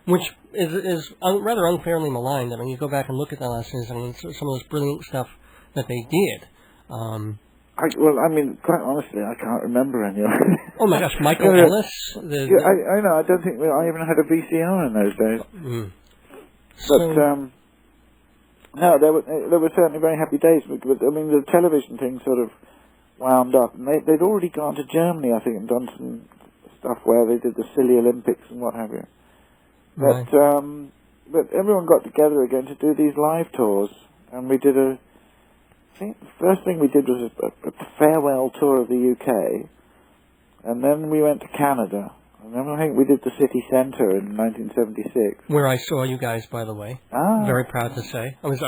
Which is rather unfairly maligned. I mean, you go back and look at that last season, and some of those brilliant stuff that they did. Quite honestly, I can't remember any of it. Oh my gosh, Michael Ellis. I know. I don't think I even had a VCR in those days. Mm. But no, there were certainly very happy days. But the television thing sort of wound up, and they'd already gone to Germany, I think, and done some stuff where they did the silly Olympics and what have you. But right. But everyone got together again to do these live tours, and we did I think the first thing we did was a farewell tour of the UK, and then we went to Canada, and then I think we did the city centre in 1976. Where I saw you guys, by the way. Ah. Very proud to say. I was.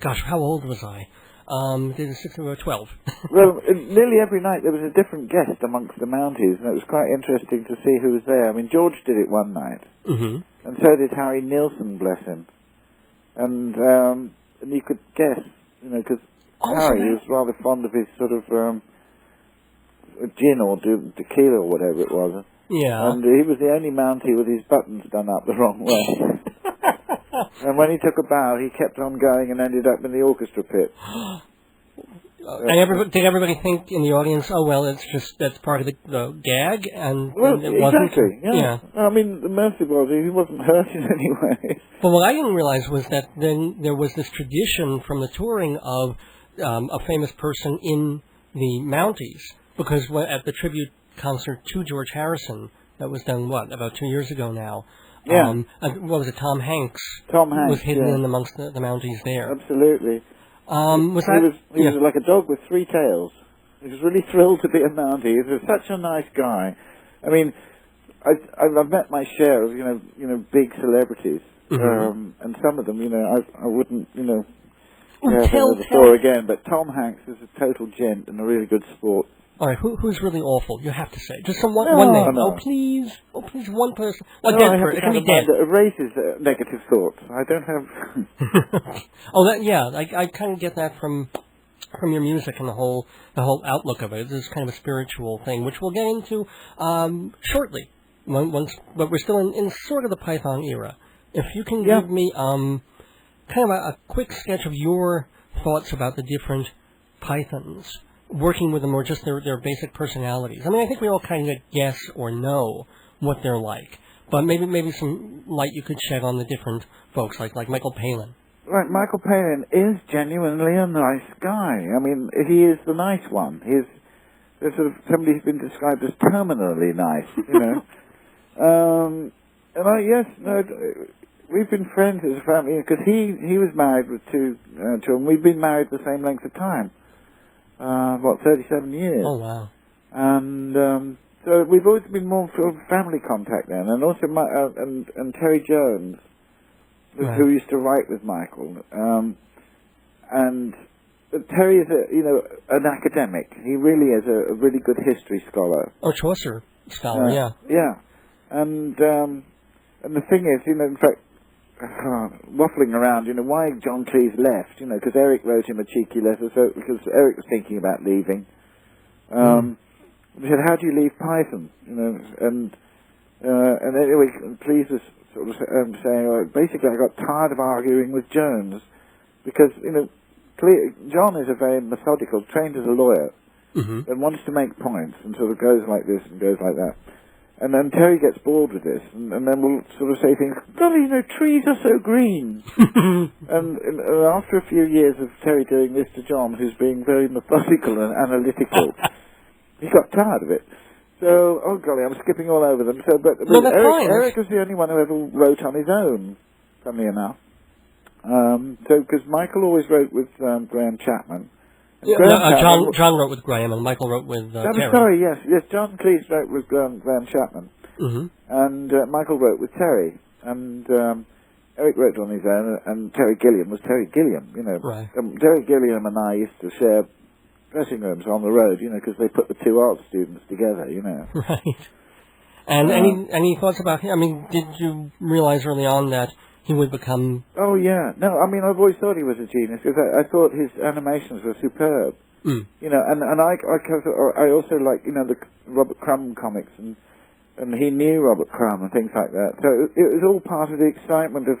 Gosh, how old was I? Did 16 or 12. Well, nearly every night there was a different guest amongst the Mounties, and it was quite interesting to see who was there. I mean, George did it one night, and so did Harry Nilsson, bless him. And you could guess, because Harry was rather fond of his sort of gin or tequila or whatever it was. Yeah. And he was the only Mountie with his buttons done up the wrong way. And when he took a bow, he kept on going and ended up in the orchestra pit. And did everybody think in the audience, oh, well, that's part of the gag? And it wasn't? Exactly, yeah. I mean, the mercy was he wasn't hurt in any way. But what I didn't realize was that then there was this tradition from the touring of a famous person in the Mounties, because at the tribute concert to George Harrison that was done, about 2 years ago now, yeah. What was it, Tom Hanks? Tom Hanks was hidden in amongst the Mounties there. Absolutely. He was like a dog with three tails. He was really thrilled to be a Mountie. He was such a nice guy. I mean, I've met my share of big celebrities, and some of them, I wouldn't, tell the story again. But Tom Hanks is a total gent and a really good sport. All right, who's really awful? You have to say just one name. No. Oh please, one person. I have to kind of mind that erases negative thoughts. I don't have. I kind of get that from your music and the whole outlook of it. It's kind of a spiritual thing, which we'll get into shortly. But we're still in sort of the Python era. If you can give me kind of a quick sketch of your thoughts about the different Pythons, working with them, or just their basic personalities. I mean, I think we all kind of guess or know what they're like, but maybe some light you could shed on the different folks, like Michael Palin. Right, Michael Palin is genuinely a nice guy. I mean, he is the nice one. There's sort of somebody who's been described as terminally nice, we've been friends as a family, because he was married with two children. We've been married the same length of time. 37 years. Oh, wow. And so we've always been more sort of family contact then. And also and Terry Jones, who used to write with Michael. And Terry is an academic. He really is a really good history scholar. Oh, Chaucer scholar, yeah. Yeah. And the thing is, in fact, waffling around, why John Cleese left, because Eric wrote him a cheeky letter, because Eric was thinking about leaving. He said, how do you leave Python? And anyway, Cleese was sort of saying, basically I got tired of arguing with Jones, because, John is a very methodical, trained as a lawyer, and wants to make points, and sort of goes like this and goes like that. And then Terry gets bored with this, and then we'll sort of say things, golly, trees are so green. and after a few years of Terry doing this to John, who's being very methodical and analytical, he got tired of it. So, oh golly, I'm skipping all over them. So, but Eric was the only one who ever wrote on his own, funnily enough. Because Michael always wrote with Graham Chapman. John wrote with Graham, and Michael wrote with Terry. Sorry, yes. John Cleese wrote with Graham Chapman, and Michael wrote with Terry, and Eric wrote on his own, and Terry Gilliam was Terry Gilliam, Right. Terry Gilliam and I used to share dressing rooms on the road, because they put the two art students together, Right. And any thoughts about him? I mean, did you realize early on that he would become... Oh, yeah. No, I mean, I've always thought he was a genius, because I thought his animations were superb. And I also like, the Robert Crumb comics, and he knew Robert Crumb and things like that. So it was all part of the excitement of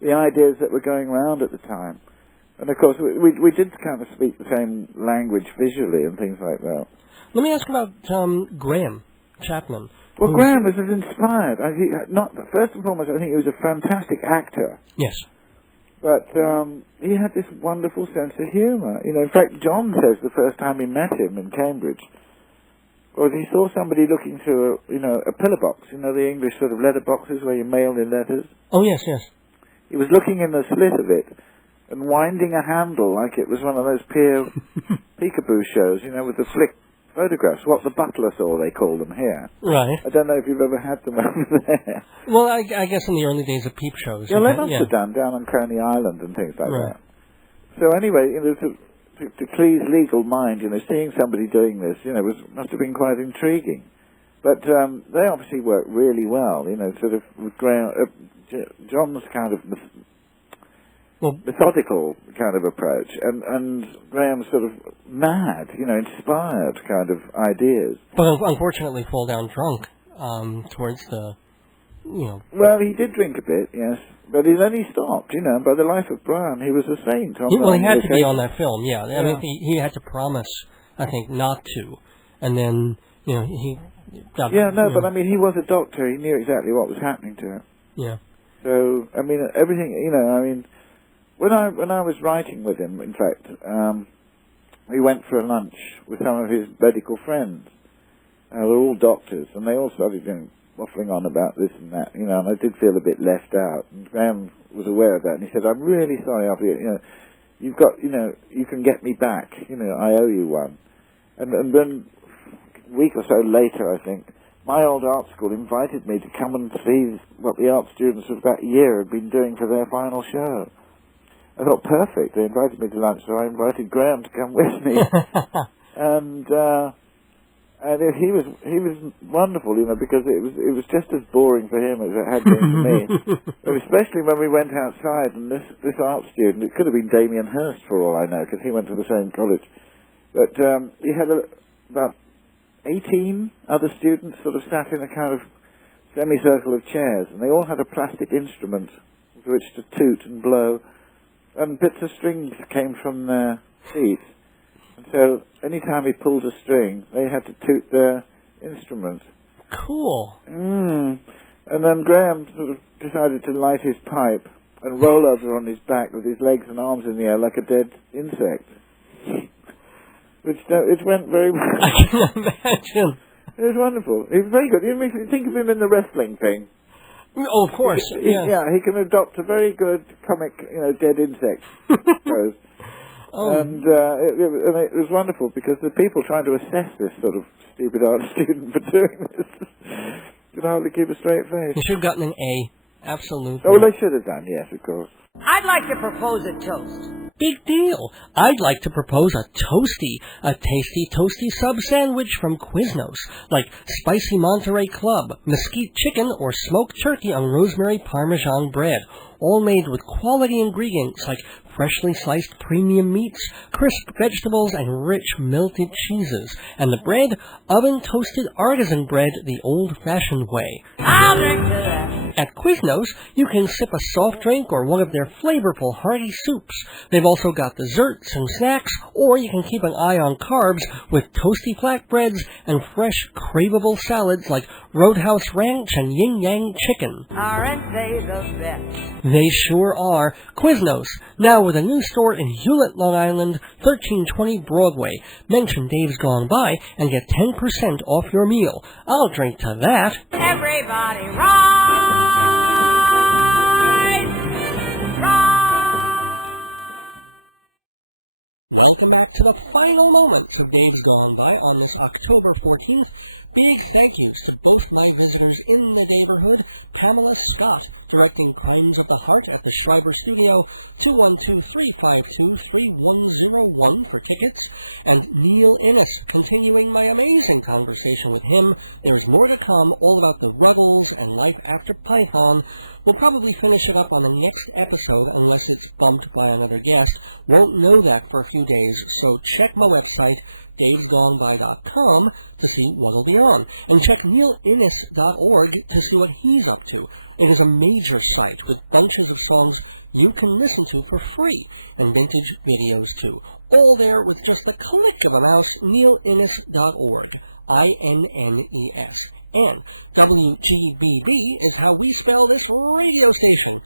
the ideas that were going around at the time. And, of course, we did kind of speak the same language visually and things like that. Let me ask about Graham Chapman. Well, Graham was inspired. First and foremost, I think he was a fantastic actor. Yes. But he had this wonderful sense of humour. In fact, John says the first time he met him in Cambridge, was he saw somebody looking through a pillar box, the English sort of letter boxes where you mail in letters. Oh, yes, yes. He was looking in the slit of it and winding a handle like it was one of those peekaboo shows, with the flick photographs, what the butler saw, they call them here. Right. I don't know if you've ever had them over there. Well, I guess in the early days of peep shows. Yeah, they must have done down on Coney Island and things like that. So anyway, to Clee's legal mind, seeing somebody doing this, must have been quite intriguing. But they obviously worked really well, sort of with Graham, John's kind of methodical kind of approach, and Graham's sort of mad, inspired kind of ideas. But unfortunately fall down drunk towards the, Well, he did drink a bit, yes. But then he stopped, By the life of Brian, he was a saint. He had to be on that film, yeah. I mean, he had to promise, I think, not to. And then, he got... Yeah, but I mean, he was a doctor. He knew exactly what was happening to him. Yeah. So, I mean, everything, when I was writing with him, in fact, we went for a lunch with some of his medical friends. They're all doctors, and they all started waffling on about this and that, and I did feel a bit left out. And Graham was aware of that, and he said, "I'm really sorry, you've got, you can get me back, I owe you one." And then a week or so later, I think, my old art school invited me to come and see what the art students of that year had been doing for their final show. I thought, perfect. They invited me to lunch, so I invited Graham to come with me. and he was wonderful, because it was just as boring for him as it had been for me. But especially when we went outside, and this art student, it could have been Damien Hirst for all I know, because he went to the same college. But he had about 18 other students sort of sat in a kind of semicircle of chairs, and they all had a plastic instrument with which to toot and blow, and bits of strings came from their feet. And so any time he pulled a string, they had to toot their instrument. Cool. And then Graham sort of decided to light his pipe and roll over on his back with his legs and arms in the air like a dead insect. It went very well. I can imagine. It was wonderful. He was very good. You think of him in the wrestling thing. Oh, of course. Yeah, he can adopt a very good comic, dead insect pose. And it was wonderful, because the people trying to assess this sort of stupid art student for doing this could hardly keep a straight face. He should have gotten an A. Absolutely. Oh, they should have done, yes, of course. I'd like to propose a toast. Big deal. I'd like to propose a toasty, a tasty toasty sub sandwich from Quiznos, like spicy Monterey Club, mesquite chicken, or smoked turkey on rosemary Parmesan bread, all made with quality ingredients like freshly sliced premium meats, crisp vegetables, and rich melted cheeses. And the bread, oven-toasted artisan bread the old-fashioned way. I'll drink to that. At Quiznos, you can sip a soft drink or one of their flavorful hearty soups. They've also got desserts and snacks, or you can keep an eye on carbs with toasty flatbreads and fresh, craveable salads like Roadhouse Ranch and Yin Yang Chicken. Aren't they the best? They sure are. Quiznos, now with a new store in Hewlett, Long Island, 1320 Broadway. Mention Dave's Gone By and get 10% off your meal. I'll drink to that. Everybody rise! Welcome back to the final moments of Dave's Gone By on this October 14th. Big thank yous to both my visitors in the neighborhood, Pamela Scott, directing Crimes of the Heart at the Schreiber Studio, 212-352-3101 for tickets, and Neil Innes, continuing my amazing conversation with him. There's more to come, all about the Ruggles and life after Python. We'll probably finish it up on the next episode unless it's bumped by another guest. Won't know that for a few days, so check my website, davesgoneby.com, to see what'll be on. And check neilinnes.org to see what he's up to. It is a major site with bunches of songs you can listen to for free, and vintage videos too. All there with just the click of a mouse, neilinnes.org. INNES. And WGBB is how we spell this radio station.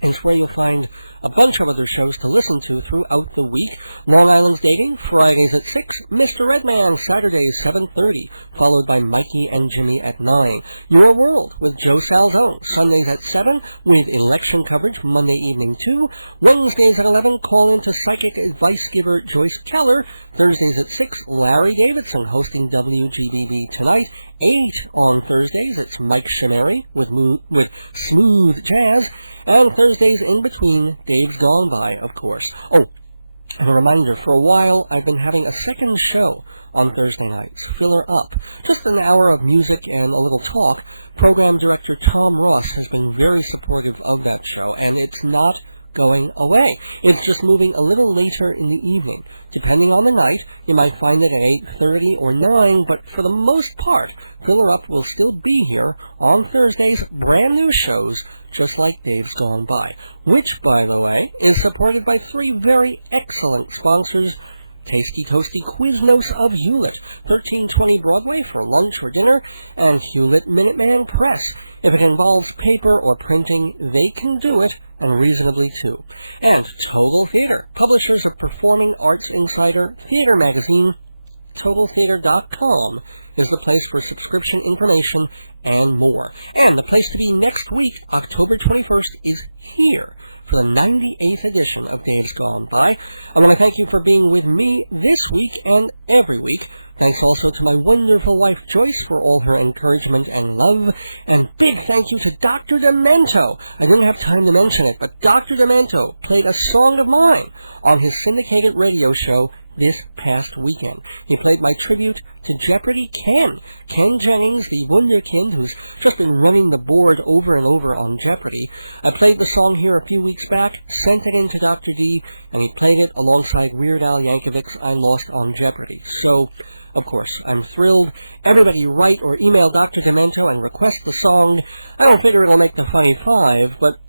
It's where you'll find a bunch of other shows to listen to throughout the week. Long Island's Dating, Fridays at 6. Mr. Redman, Saturdays 7:30, followed by Mikey and Jimmy at 9. Your World with Joe Salzone, Sundays at 7, with election coverage Monday evening 2. Wednesdays at 11, call in to psychic advice giver Joyce Keller. Thursdays at 6, Larry Davidson hosting WGBB Tonight. 8 on Thursdays, it's Mike Shimeri with Smooth Jazz. And Thursdays in between, Dave's Gone By, of course. Oh, and a reminder, for a while I've been having a second show on Thursday nights, Filler Up. Just an hour of music and a little talk. Program director Tom Ross has been very supportive of that show, and it's not going away. It's just moving a little later in the evening. Depending on the night, you might find it at 8:30 or 9, but for the most part, Filler Up will still be here on Thursday's brand new shows, just like Dave's Gone By, which, by the way, is supported by 3 very excellent sponsors: Tasty Toasty Quiznos of Hewlett, 1320 Broadway for lunch or dinner, and Hewlett Minuteman Press. If it involves paper or printing, they can do it, and reasonably too. And Total Theater, publishers of Performing Arts Insider Theater Magazine. TotalTheater.com is the place for subscription information and more. And the place to be next week, October 21st, is here for the 98th edition of Dave's Gone By. I want to thank you for being with me this week and every week. Thanks also to my wonderful wife, Joyce, for all her encouragement and love. And big thank you to Dr. Demento. I didn't have time to mention it, but Dr. Demento played a song of mine on his syndicated radio show this past weekend. He played my tribute to Jeopardy Ken. Ken Jennings, the wunderkind who's just been running the board over and over on Jeopardy. I played the song here a few weeks back, sent it in to Dr. D, and he played it alongside Weird Al Yankovic's I Lost on Jeopardy. So, of course, I'm thrilled. Everybody write or email Dr. Demento and request the song. I don't figure it'll make the Funny Five, but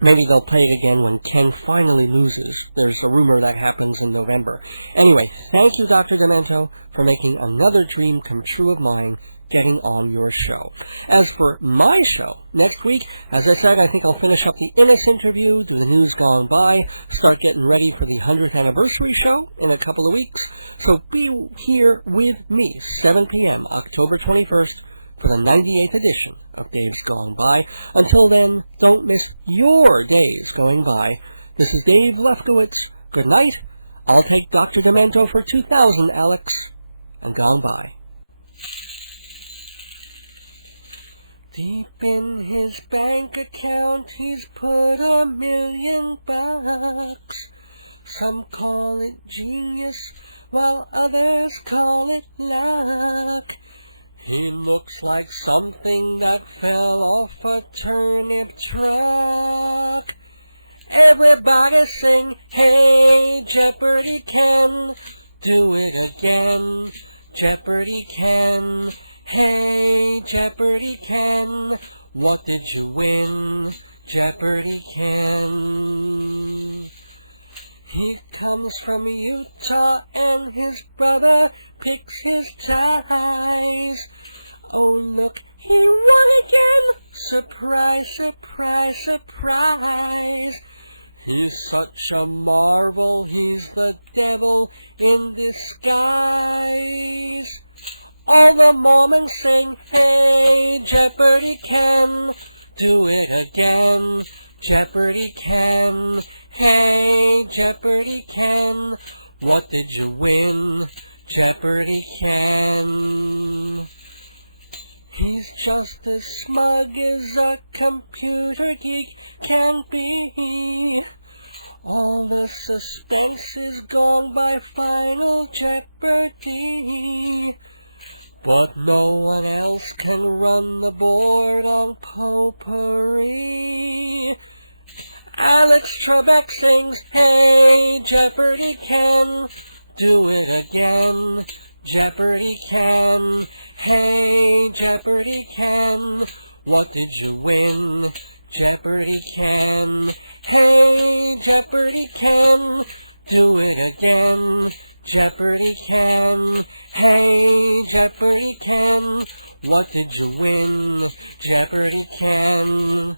maybe they'll play it again when Ken finally loses. There's a rumor that happens in November. Anyway, thank you, Dr. Demento, for making another dream come true of mine, getting on your show. As for my show, next week, as I said, I think I'll finish up the Innes interview, do the news gone by, start getting ready for the 100th anniversary show in a couple of weeks. So be here with me, 7 p.m., October 21st, for the 98th edition of Dave's Gone By. Until then, don't miss your days going by. This is Dave Lefkowitz. Good night. I'll take Dr. Demento for 2,000, Alex, and Gone By. Deep in his bank account, he's put $1 million. Some call it genius, while others call it luck. He looks like something that fell off a turnip truck. Everybody sing, hey, Jeopardy Ken, do it again. Jeopardy Ken, hey, Jeopardy Ken, what did you win? Jeopardy Ken. He comes from Utah and his brother picks his ties. Oh look, he won again! Surprise, surprise, surprise! He's such a marvel, he's the devil in disguise. All the Mormons sing, hey, Jeopardy Ken, do it again. Jeopardy Ken, hey, Jeopardy Ken, what did you win? Jeopardy Ken. He's just as smug as a computer geek can be. All the suspense is gone by Final Jeopardy. But no one else can run the board on potpourri. Alex Trebek sings, hey, Jeopardy Ken, do it again. Jeopardy Ken, hey, Jeopardy Ken, what did you win? Jeopardy Ken, hey, Jeopardy Ken, do it again. Jeopardy Ken, hey, Jeopardy Ken, what did you win? Jeopardy Ken.